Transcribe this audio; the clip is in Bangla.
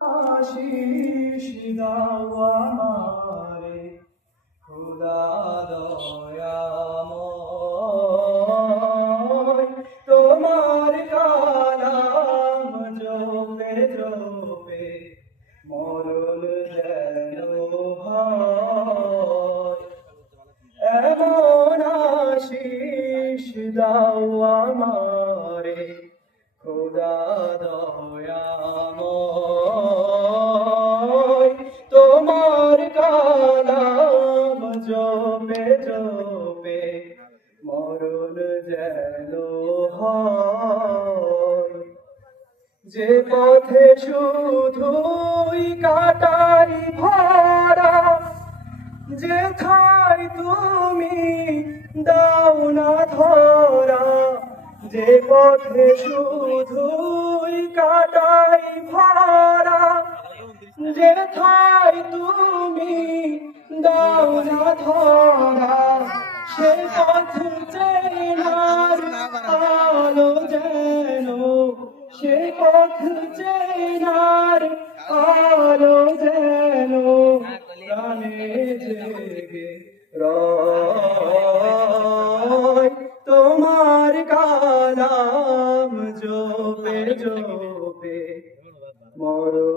আশিস দাও আমারে খোদা দয়াময়, তোমার কালাম জপে জপে মরণ যেন হয়। এমন আশিস দাও আমারে খোদা দয়াময়, তোমার কালাম জপে জপে মরণ যেন হয়। যে পথে শুধুই কাটারি ভরা, যেথায় তুমি দাও না ধরা, যে পথে শুধুই কাটাই ভরা, যেথায় তুমি দাও না ধরা, সে পথ চেনার আলো যেন, সে পথ চেনার আলো যেন প্রাণে জেগে রয়। তোমার কালাম জপে জপে মরণ